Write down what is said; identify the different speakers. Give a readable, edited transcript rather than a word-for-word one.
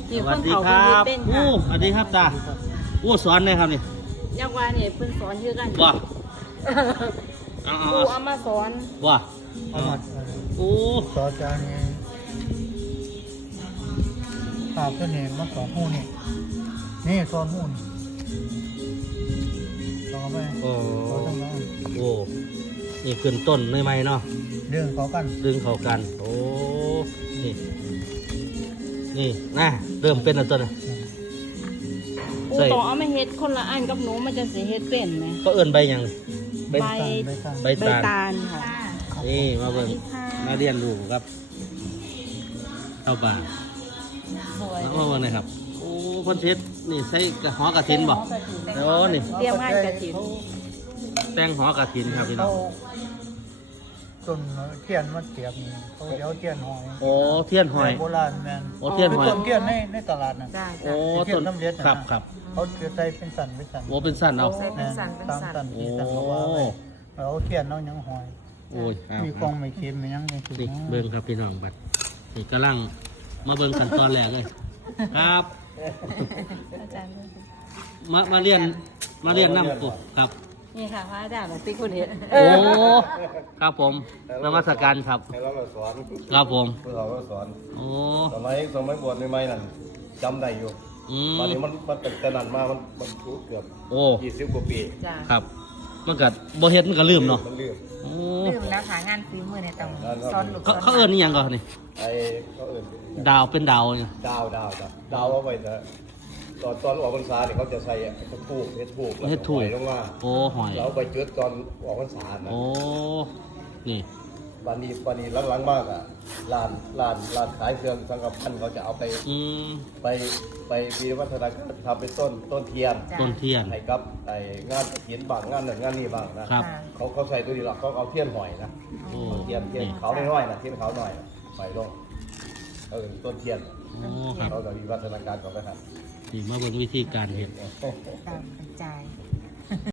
Speaker 1: สวัสดีครับโอ้สวัสดีครับตาโอ้สอนเลยครับนี่
Speaker 2: ยักว่าเนี่ยเพิ่นสอนชื่อกัน
Speaker 1: ว่า
Speaker 2: ครูเอามาสอน
Speaker 1: ว่า
Speaker 3: เอามา
Speaker 1: โอ้
Speaker 3: สอนจานนี้ภาพตัวนี้มาสอนหูนี่สอนหูสอนไป
Speaker 1: โอ้
Speaker 3: สอนทั้งนั้น
Speaker 1: โอ้นี่ขึ้นต้นใหม่ๆเนาะ
Speaker 3: เรื่องเขากัน
Speaker 1: ดึงเข้ากันโอ้นี่นี่นะเริ่มเป็นแล้วตัวน่ะ
Speaker 2: ครูต้องเอามาเฮ็ดคนละอันกับหนูมันจะสิเฮ็ดเป็นไหม
Speaker 1: ก็เอิ้นใบหยังใบ
Speaker 2: ใบ
Speaker 1: ใบ
Speaker 2: ใบ
Speaker 1: ตาล
Speaker 2: ตาลค่ะ
Speaker 1: นี่มาเบิ่งมาเรียนรู้ครับเข้าบ้าน
Speaker 2: สวย
Speaker 1: มาเบิ่งเลยครับโอ้เพ่นเฮ็ดนี่ใส่หอกระถินบ่โอ้นี่
Speaker 2: เตรียมงานกฐิน
Speaker 1: แต่งหอกระถินครับพี่น้อง
Speaker 3: ต้นเทียนมาเสียบนี่เขาเดี๋ยวเทียนหอย
Speaker 1: โอ้เทียนหอย
Speaker 3: โบราณแมน
Speaker 1: โอ้เทียนหอย
Speaker 3: ต้นเทียนในตลาดน่ะ
Speaker 2: จ้า
Speaker 1: โอ้
Speaker 3: เทีย
Speaker 1: ต้
Speaker 3: น
Speaker 1: น
Speaker 3: น้ำเลี้ยง
Speaker 1: ครับครับ
Speaker 3: เขาจะใส่เป็นสันเป็นสัน
Speaker 1: โอ้เป็นสั้นเอา
Speaker 2: ใส่เป็นสันเป็น
Speaker 3: ตาม
Speaker 2: สัน
Speaker 3: สัน
Speaker 1: โอ้
Speaker 3: ที่สันเขาว่าไว้แล้วเทียนเอาหยังหอย
Speaker 1: โอ้ยเอา
Speaker 3: มีกองไม่เค็มมีหยังนี่คือ
Speaker 1: นี่เบิ่งครับพี่น้องบัดนี่กำลังมาเบิ่งขั้นตอนแรกเลยครับ
Speaker 2: อาจารย์
Speaker 1: มาเรียนน้ำปุ๊บครับ
Speaker 2: นี่ค่ะพระอาจารย์ที่คุณเห็น
Speaker 1: โอ้ครับผมนมัสการครับ
Speaker 4: ให้เรามาสอน
Speaker 1: ครับผม
Speaker 4: พวกเราก็สอน
Speaker 1: โอ้
Speaker 4: สมัยบวชใหม่ๆนั่นจำได้อยู่
Speaker 1: อื
Speaker 4: ตอน
Speaker 1: ม
Speaker 4: นี้มันเป็นแต่นั้นมามันเกือบ
Speaker 1: โอ้
Speaker 4: 20 กว่าปี
Speaker 2: จ้า
Speaker 1: ครับมันก็บ่เฮ็ดมันก็ลืมเนาะ
Speaker 4: มันลืม
Speaker 1: โอ้
Speaker 2: ลืมแล้วค่ะงานฝีมือในต้องสอนลูก
Speaker 1: เขาเอิ้นนี่ยังก่อนนี่
Speaker 4: ไอ้เขาเอื่น
Speaker 1: ดาวเป็นดาวเนี่ย
Speaker 4: ดาวเอาไว้นะตอนออกพรรษาเนี่ยเขาจะใส่ทูบเฮ็ดทูบแล้วก็ปล่อยลงมา
Speaker 1: โอ้หอย
Speaker 4: แล้วเอาไปจุดตอนออกพรรษานะ
Speaker 1: โอ้นี่
Speaker 4: บันนี้หลังๆมากอ่ะร้านขายเครื่องสังกพันธ์เขาจะเอาไป
Speaker 1: อืม
Speaker 4: ไปมีวัฒนธรรมทำเป็นต้นเทียน
Speaker 1: ต้นเทียน
Speaker 4: ให้กับไอ้งานเขียนบางงานหนึ่งงานนี้บางนะครับ เขาใส่ตัวนี้หรอกเขาเอาเทียนหอยนะ
Speaker 1: โอ้
Speaker 4: เทียนเขาน้อยๆนะเทียนเขาหน่อยนะไปลงต้นเทียน
Speaker 1: โอ้ครับ
Speaker 4: เขาจะมีวัฒนาการของไปครับ
Speaker 1: นี่มาเบิ่งวิธีการเฮ็ด
Speaker 2: ตามกระจาย